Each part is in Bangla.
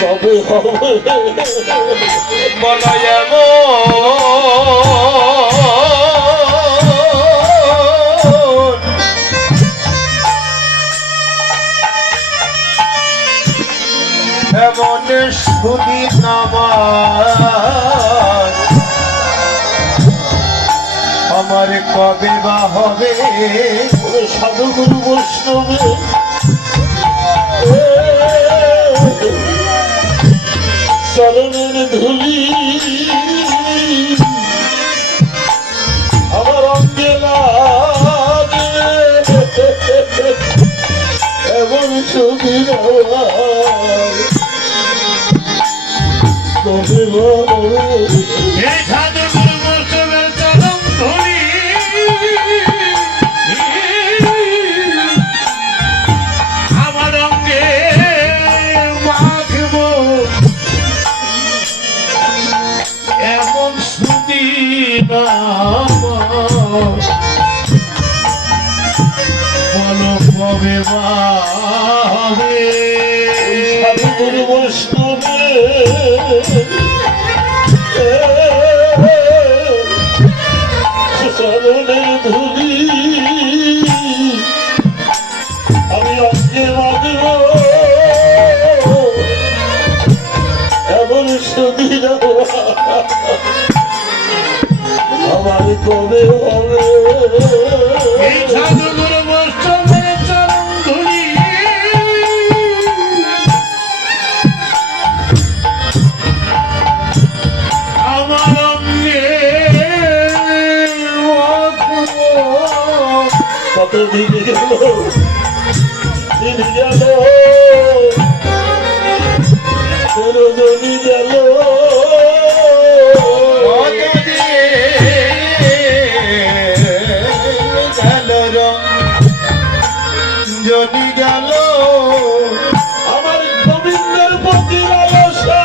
কবে হবে বলা যাব এমন সুদিন আমার কবে বা হবে সাধুগুরু বৈষ্ণবে চরণের ধুলি আমার অঙ্গে লাগে এমন সুদিন কবে হবে সাধুগুরু বৈষ্ণবে চরণের ধুলি আমি অঙ্গে মাগব এমন সুদিন আমার কবে হবে সাধুগুরু বৈষ্ণবের চরণ ধুলি আমার অঙ্গে কত দিন গেল রজনী গেল জনি গেল আমার গোবিন্দের প্রতি লালসা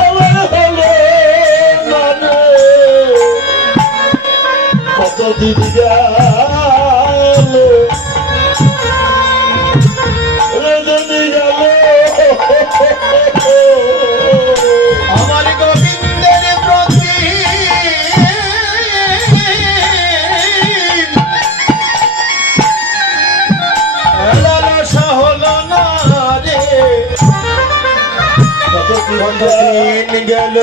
আমার হলো মানে কতদিন গেল রজনী গেল আমার গোবিন্দের প্রতি কতদিন গেল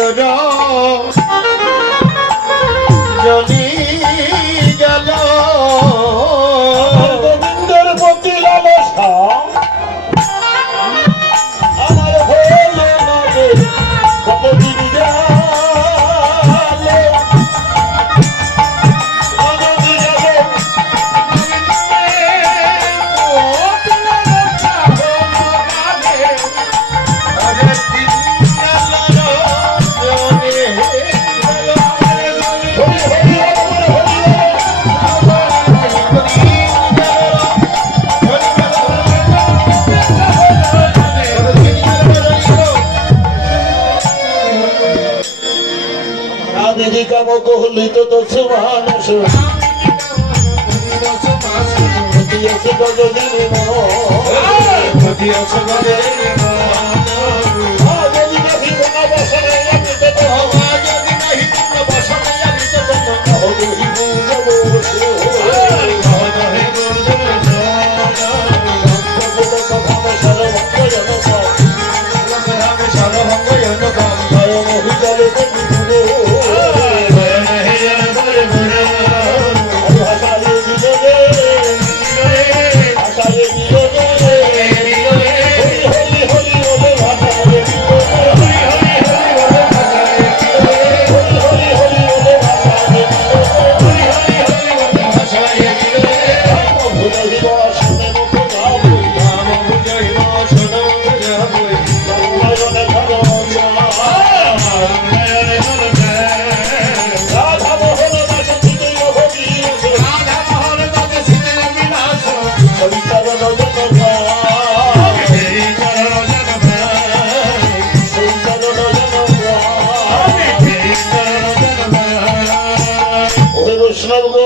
রজনী গেল গোবিন্দের প্রতি লালসা আমার হল না রে কতদিন গেল কাম কহলিত দশ মানুষ আছে গজদিন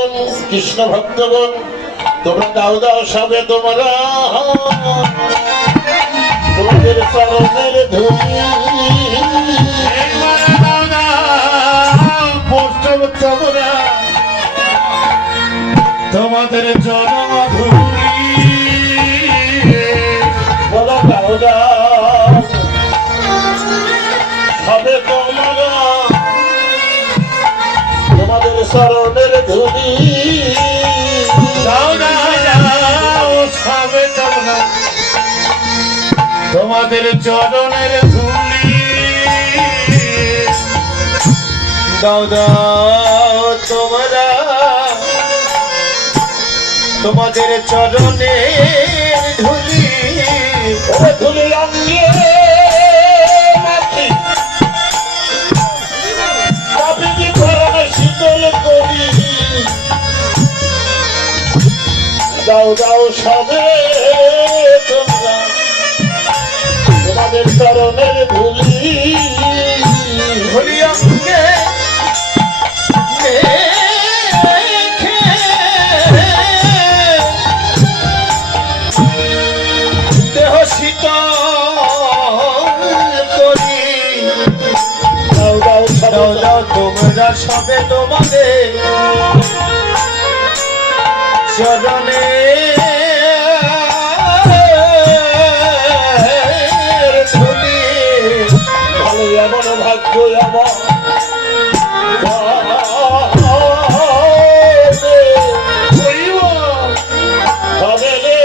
ভক্তগণ, কৃষ্ণ ভক্তগণ, তোমরা দাও দাও সবে তোমরা তোমাদের চরণের ধুলি। তোমাদের জনধূলি বলো দাও দাও সবে তোমরা তোমাদের চরণের ধুলি। দাও দাও দাও সবে তোমরা তোমাদের চরণের ধূলি। দাও দাও তোমরা তোমাদের চরণের ধূলি। ওরে ধুলি অঙ্গে মাটি পাপিকে করণে শীতল করি। দাও দাও সবে তোমরা তোমাদের চরণের ধুলি। ধূলি অঙ্গে দেহ শীতল করি। দাও দাও দাও সবে দাও তোমরা সবে তোমাদের চরণে ধুলি। ভালো এমন ভাগ্য আমার হবে রে।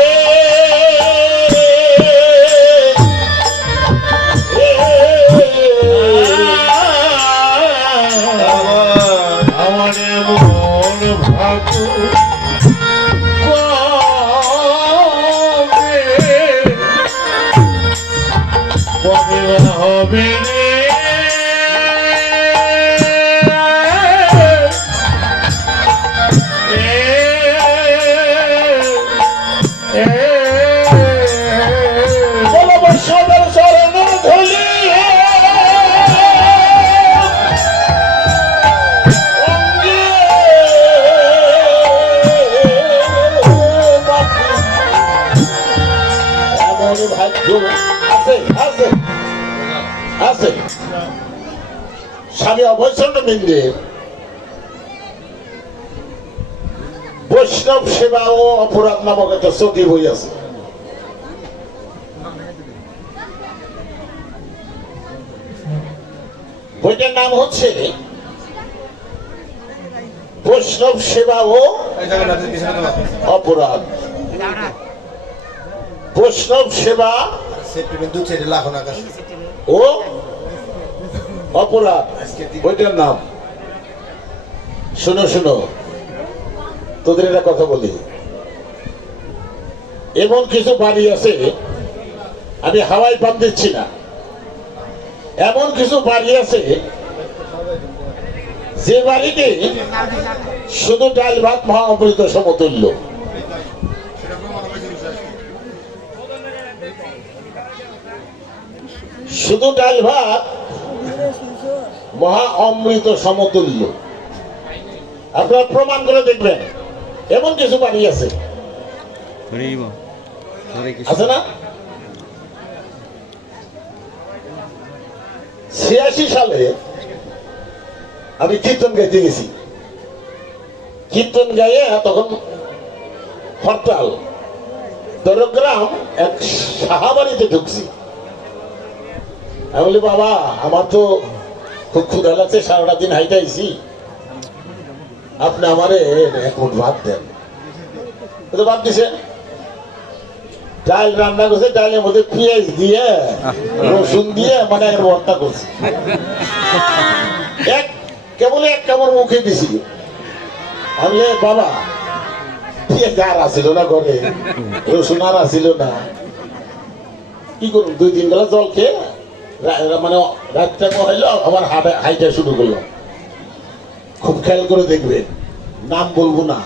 আমার মন ভাগ্য কবে হবে রে। বলো বৈষ্ণবের চরণের ধুলি। অঙ্গে মাটি এমন ভাগ্য আছে আছে আছে। স্বামী অভয়চন্দ্র মিন্ডে বৈষ্ণব সেবা ও অপরাধ নামক একটা চটি বই আছে। বইটার নাম হচ্ছে বৈষ্ণব সেবা ও অপরাধ। বৈষ্ণব সেবা ও অপরাধ বইটার নাম। শোনো শোনো, তোদের একটা কথা বলি। এমন কিছু বাড়ি আছে, আমি হাওয়ায় পাম দিচ্ছি না, এমন কিছু বাড়ি আছে যে বাড়িতে শুধু ডাল ভাত মহা অমৃত সমতুল্য। শুধু ডাল ভাত মহা অমৃত সমতুল্য। আপনারা প্রমাণ করে দেখবেন, এমন কিছু বাড়ি আছে, আছে না? 86 সালে আমি কীর্তন গাইতে গেছি। কীর্তন গাইয়ে তখন হরতাল, দরগ্রাম এক সাহাবাড়িতে ঢুকছি। আমি বলি, বাবা আমার তো খুব ক্ষুধা লাগছে, সারাটা দিন হাইতে আইছি, আপনি আমারে এক মুঠ ভাত দেন। তো ভাত দিছে, ডাল রান্না করছে, ডালের মধ্যে পেঁয়াজ দিয়ে রসুন দিয়ে মানে ভর্তা করছে। কেবল এক কামড় মুখে দিছি। আমি বাবা পেঁয়াজ আর আসিল না ঘরে, রসুন আর আসিল না, কি করুন? 2-3 বেলা জল খেয়ে মানে রাতটা হইলো, আবার হাইটা শুরু করলো। খুব খেয়াল করে দেখবেন, নাম বলবো না,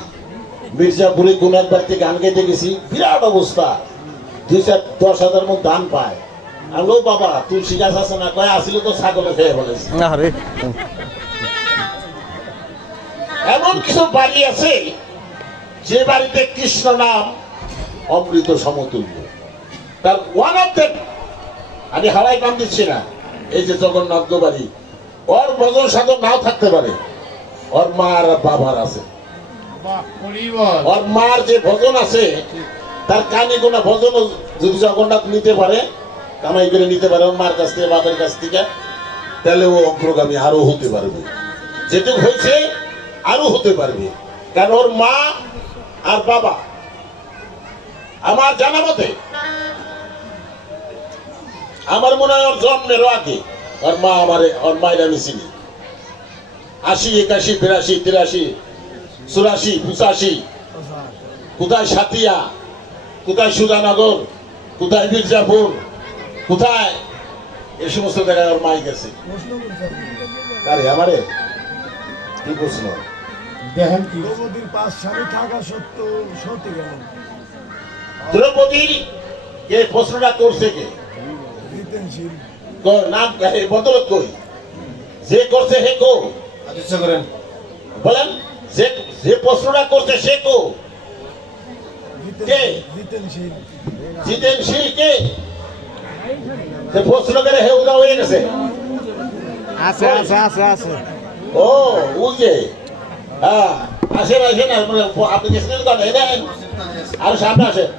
মির্জাপুরে কোন এক বাড়িতে গান গাইতে গেছি, বিরাট অবস্থা, 2-10,000 মতো দান পায়। আমি বাবা তুলসী গাছ আছে না? কয় আসিল তো ছাগলে খেয়ে বলেছে। এমন কিছু বাড়ি আছে যে বাড়িতে কৃষ্ণ নাম অমৃত সমতুল্য। তার ওয়ান অফ দ্যাম, আমি হাওয়াই নাম দিচ্ছি না, এই যে জগন্নাথ বাড়ি, ওর ভজন সাধন নাও থাকতে পারে, ওর মা আর বাবার আছে। ওর মার যে ভজন আছে, তার কানে গোনা ভজন যদি জগন্নাথ নিতে পারে, কামাই করে নিতে পারে ওর মার কাছ থেকে বাবার কাছ থেকে, তাহলে ও অগ্রগামী আরো হতে পারবে, যেটুকু হয়েছে আরো হতে পারবে। কারণ ওর মা আর বাবা, আমার জানা মতে, আমার মনে হয় ওর জন্মেরও আগে ওর মা ওর মায়ের আমি চিনি। 80, 81, 82, 83, 84, 85, কোথায় সাতিয়া, কোথায় সুজানগর, কোথায় মির্জাপুর, কোথায় এই সমস্ত জায়গায় ওর মাই গেছে। আরে আমারে কি প্রশ্ন দেখেন কি দ্রৌপদীর 5 স্বামী থাকা সত্ত্বেও সতী গেল। দ্রৌপদীর কে প্রশ্নটা করছে কে? জিতেনশীল নাম বদলত কই? যে করছে হে কো? আদেশ করেন। বলেন, যে প্রশ্নটা করছে সে কো? কে? জিতেনশীল জিতেনশীল কে? সে প্রশ্ন করে হে উদা হয়ে গেছে। আছে আছে আছে আছে ও উজে, হ্যাঁ আসেন আসেন, আপনি গেছিলেন কেন? এই আর সামনে আসেন।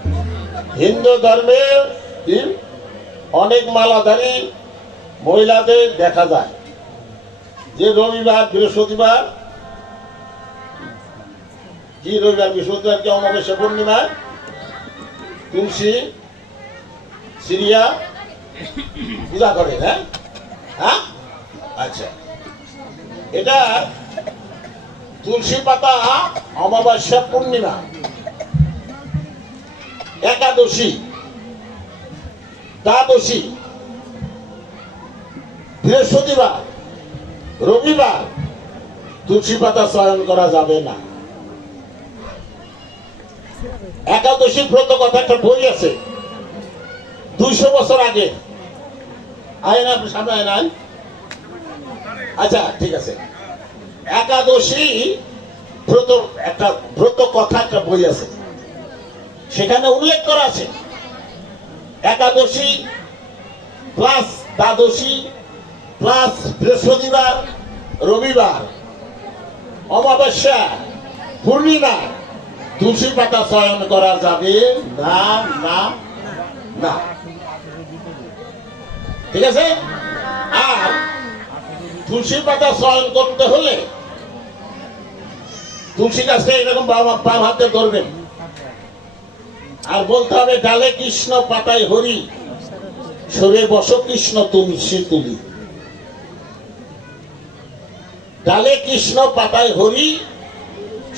হিন্দু ধর্মের অনেক মালাধারী মহিলাদের দেখা যায় যে রবিবার, বৃহস্পতিবার, কি রবিবার বৃহস্পতিবার কি অমাবস্যা পূর্ণিমা তুলসী সিরিয়া পূজা করে, হ্যাঁ হ্যাঁ আচ্ছা, এটা তুলসী পাতা অমাবস্যা পূর্ণিমা, একাদশী, দ্বাদশী, বৃহস্পতিবার, রবিবার তুলসী পাতা চয়ন করা যাবে না। একাদশী ব্রত কথা একটা বই আছে 200 বছর আগে, আইন আপনি সামনে আইন আইন। আচ্ছা ঠিক আছে, একাদশী ব্রত একটা ব্রত কথা একটা বই আছে, সেখানে উল্লেখ করা আছে একাদশী প্লাস দ্বাদশী প্লাস বৃহস্পতিবার, রবিবার, অমাবস্যা, পূর্ণিমা তুলসী পাতা চয়ন করা যাবে না না না, ঠিক আছে? আর তুলসী পাতা চয়ন করতে হলে তুলসী গাছটা এরকম বাম হাতে ধরবেন আর বলতে হবে ডালে কৃষ্ণ পাতায় হরি, সরে বস কৃষ্ণ তুলসী তুলি। ডালে কৃষ্ণ পাতায় হরি,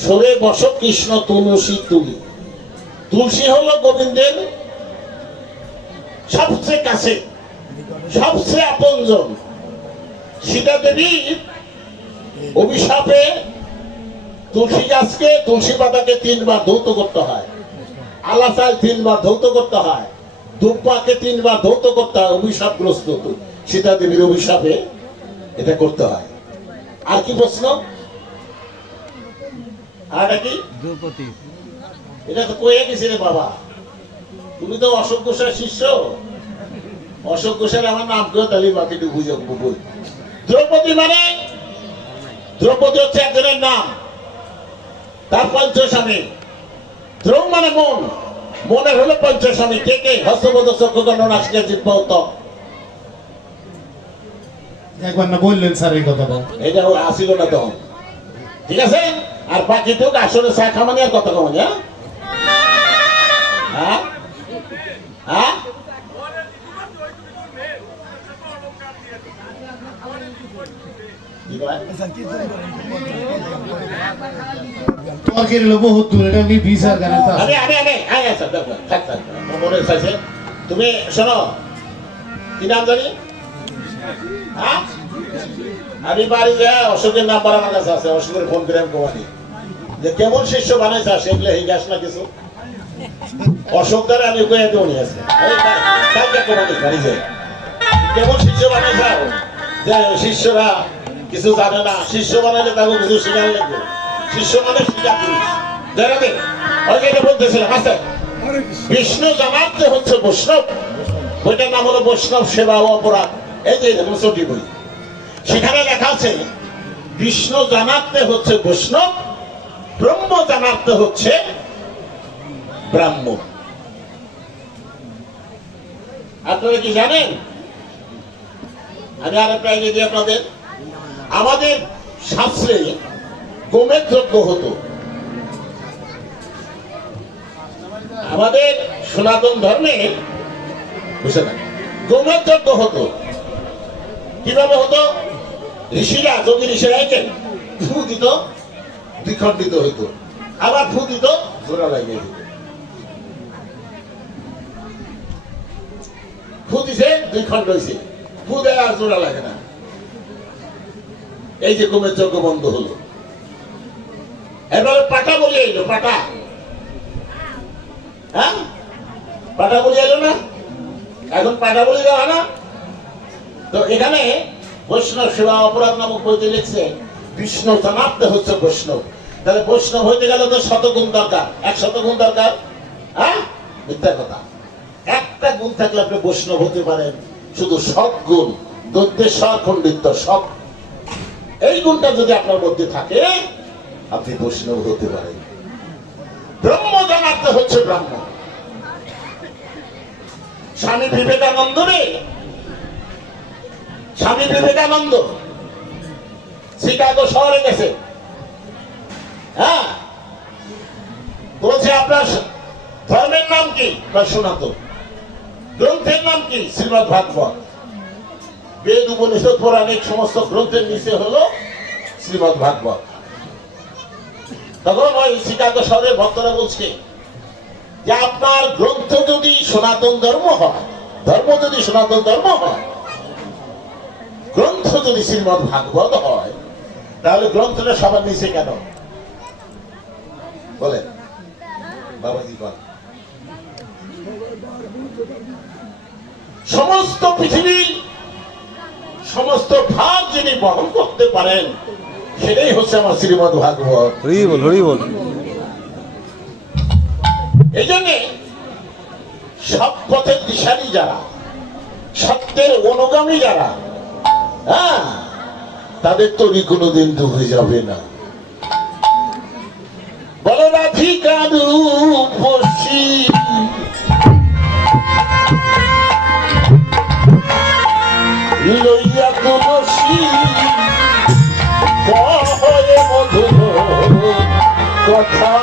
সরে বস কৃষ্ণ তুলসী তুলি। তুলসী হলো গোবিন্দের সবচেয়ে কাছে, সবচেয়ে আপনজন। সীতা দেবীর অভিশাপে তুলসী গাছকে, তুলসী পাতাকে 3 বার ধৌত করতে হয়, আলা চাল 3 বার ধৌত করতে হয়, দুব্বাকে 3 বার ধৌত করতে হয়। অভিশাপগ্রস্ত সীতা দেবীর অভিশাপে এটা করতে হয়। আর কি প্রশ্ন? আর কি? দ্রৌপদী এটা তো কয়ে গেছি রে বাবা, তুমি তো অশোক ঘোষের শিষ্য। অশোক ঘোষের আমার নাম কেউ তাহলে বাকিটু বুঝে বল। দ্রৌপদী মানে, দ্রৌপদী হচ্ছে একজনের নাম, তার পঞ্চস্বামী। দ্রৌ মানে মন, মনের হলো পঞ্চস্বামী। কে কে? হস্তপদ চক্ষুকর্ণ নাসিকা জিহ্বা উত্তম। একবার না বললেন স্যার এই কথাটা, এটা আসিল না তখন, ঠিক আছে? আর বাকি তো আসলে চা খামানি আর কথা কমানি। হ্যাঁ হ্যাঁ কি কয়? আচ্ছা কীর্তন করেন তোমার কে রইল বহুত দূর, এটা আমি ভিসার গানে তো আরে আরে আরে আরে আচ্ছা দেখো থাক থাক মনে চাইছে। তুমি শোনো, কি নাম জানি? হ্যাঁ আমি বাড়ি যা অশোকের নাম্বার আমার কাছে আছে, অশোকের ফোন করে আমি কমানি যে কেমন শিষ্য বানাইছে, সেগুলো এই গাছ না কিছু অশোক দ্বারা আমি কয়ে দেবো নিয়ে আসে কালকে কমানি বাড়ি যায় কেমন শিষ্য বানাইছে। যে শিষ্যরা কিছু জানে না, শিষ্য বানাইলে তাকে কিছু শিখান লাগবে। শিষ্য মানে শিক্ষা পুরুষ জানাবে ওই যেটা বলতেছিলাম আচ্ছা হরে কৃষ্ণ বিষ্ণু জানাতে হচ্ছে বৈষ্ণব বইটার নাম হলো বৈষ্ণব সেবা ও অপরাধ এই যে মুসটি বই সেখানে লেখা আছে বিষ্ণু জানাতে হচ্ছে বৈষ্ণব ব্রহ্ম জানাতে হচ্ছে ব্রাহ্মণ আপনারা কি জানেন আমি আর একটা আইডিয়া দিই আপনাদের আমাদের শাস্ত্রে গোমের যজ্ঞ হতো আমাদের সনাতন ধর্মে বুঝে না গোমের যজ্ঞ হতো কিভাবে হতো ঋষিরা যোগী ঋষিরা আইতেন ফু দিত দ্বিখণ্ডিত হইতো আবার ফু দিত জোড়া লাগিয়ে দিত ফু দিছে দুই খণ্ড হয়েছে ফু দেয় আর জোড়া লাগে না এই যে গোমের যজ্ঞ বন্ধ হলো এবারে পাটা বলি এলো পাটা হ্যাঁ পাটা বলি এলো না এখন পাটা বলি দেওয়া না তো এখানে বৈষ্ণব সেবা অপরাধ নামক বইতে লিখছে বিষ্ণু জানাতে হচ্ছে বৈষ্ণব তাহলে বৈষ্ণব হইতে গেলে তো শতগুণ দরকার 100 গুণ দরকার হ্যাঁ মিথ্যা কথা একটা গুণ থাকলে আপনি বৈষ্ণব হতে পারেন শুধু সৎ গুণ দৈত্যেশ্বর খণ্ডিত সব এই গুণটা যদি আপনার মধ্যে থাকে আপনি বৈষ্ণব হতে পারেন ব্রহ্ম জানাতে হচ্ছে ব্রাহ্ম স্বামী বিবেকানন্দ রে স্বামী বিবেকানন্দ শিকাগো শহরে গেছে হ্যাঁ বলছে আপনার ধর্মের নাম কি বা সনাতন গ্রন্থের নাম কি শ্রীমদ ভাগবত বেদ উপনিষদ পৌরাণিক সমস্ত গ্রন্থের নিচে হলো শ্রীমদ ভাগবত তখন ওই শিকাগো শহরের ভক্তরা বলছে যে আপনার গ্রন্থ যদি সনাতন ধর্ম হয় ধর্ম যদি সনাতন ধর্ম হয় গ্রন্থ যদি শ্রীমদ ভাগবত হয় তাহলে গ্রন্থটা সবার নিচে কেন বলেন বাবাজি বল সমস্ত পৃথিবীর সমস্ত ভাগ যিনি বহন করতে পারেন সেটাই হচ্ছে আমার শ্রীমদ ভাগবত হরি বল এই জন্যে সব পথের দিশারি যারা সত্যের অনুগামী যারা হ্যাঁ তাদের তৈরি কোনোদিন ডুবে যাবে না বলে রাধিকা রূপসী লইয়া তুলসী কহে মধুর কথা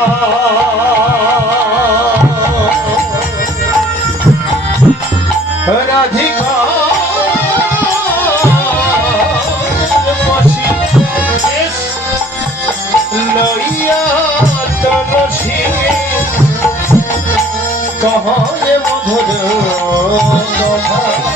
রাধিকা লইয়া তুলসী কহে মধুর কথা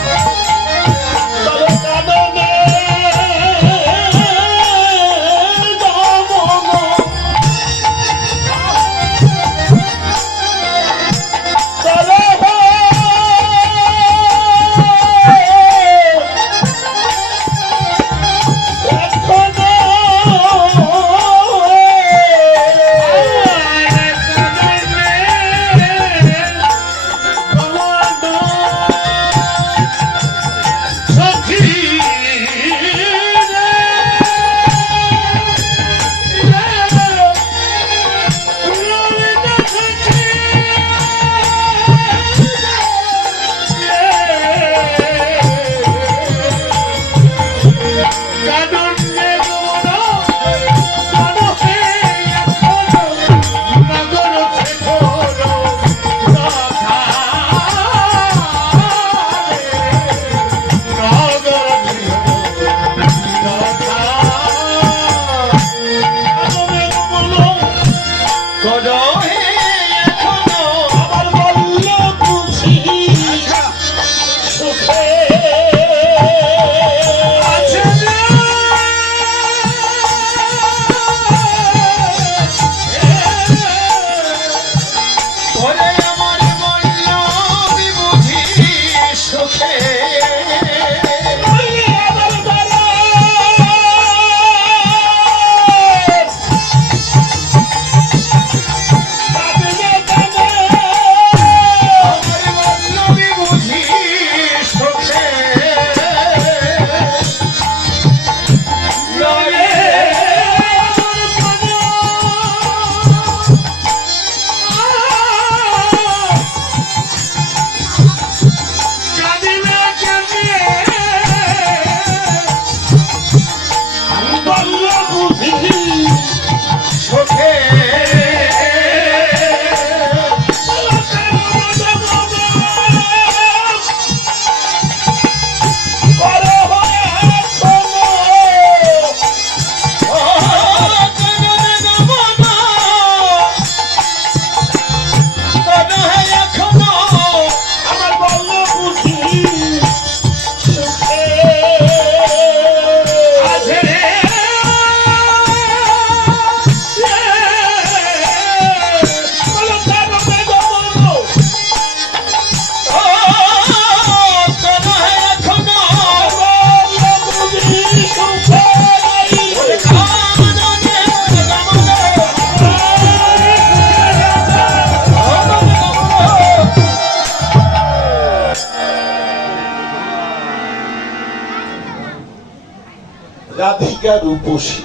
রসিকা রূপসী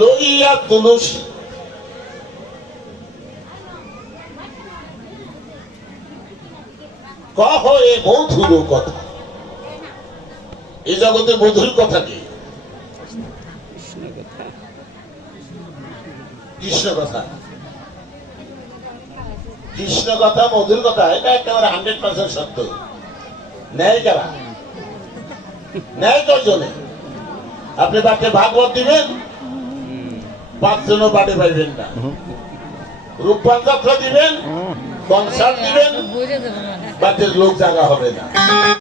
লইয়া তুলসী কহ এ মধুর কথা। এই জগতে মধুর কথা নেই, কৃষ্ণ কথা। কৃষ্ণ কথা মধুর কথা এটা একেবারে 100% সত্য। ন্যায় কারা? ন্যায় কয়জনে? আপনি বাড়িতে ভাগবত দিবেন, 5 জনও বাড়ি পাইবেন না। রূপবান যাত্রা দিবেন, কনসার্ট দিবেন, বাড়ির লোক জায়গা হবে না।